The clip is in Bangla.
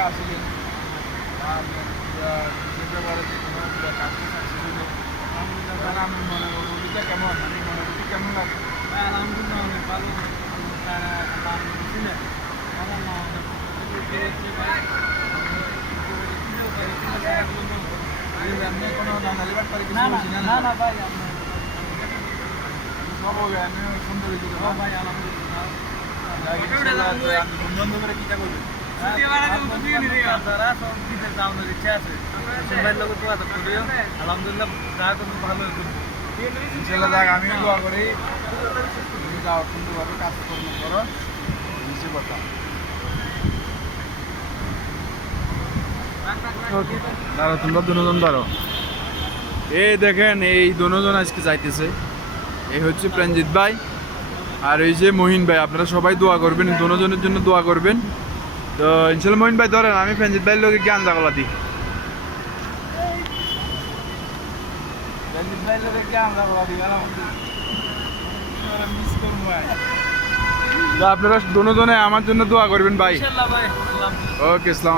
জায়গা আসলেন ব্যাপারে কাজটা সাকসেস হলো আমি মনে অনুভূতিটা কেমন আমি অনুভূতি কেমন লাগে? আলহামদুলিল্লাহ অনেক ভালো ছিলেন আমার মা অনেক আমি কোনো নানালি ব্যাপারে কিছু না বলছি না না না ভাই সব হবে আমি সুন্দর হয়েছি ভাই আলহামদুলিল্লাহ বন্ধু করে কিটা করবে আলহামদুলিল্লাহ যা করবো ভালো ছেলে দেখ আমিও দোয়া করি তুমি যাও সুন্দরভাবে কাজকর্ম করো নিচে কথা দাঁড়ো তোমরা দুজন দাঁড়ো এই দেখেন এই দুজন আজকে যাইতেছে এই হচ্ছে প্রাণজিৎ ভাই আর এই যে মহিন ভাই আপনারা সবাই দোয়া করবেন দুজনের জন্য দোয়া করবেন তো ইনশাল্লাহ মহিন ভাই ধরেন আমি প্রাণজিৎ ভাইয়ের লোকে জ্ঞান জাগলা দিই প্রাণজিৎ ভাইয়ের লোকে জ্ঞান জাগলা দিই মিস করবো আপনারা দুজনে আমার জন্য দোয়া করবেন ভাই ভাই ওকে আসসালাম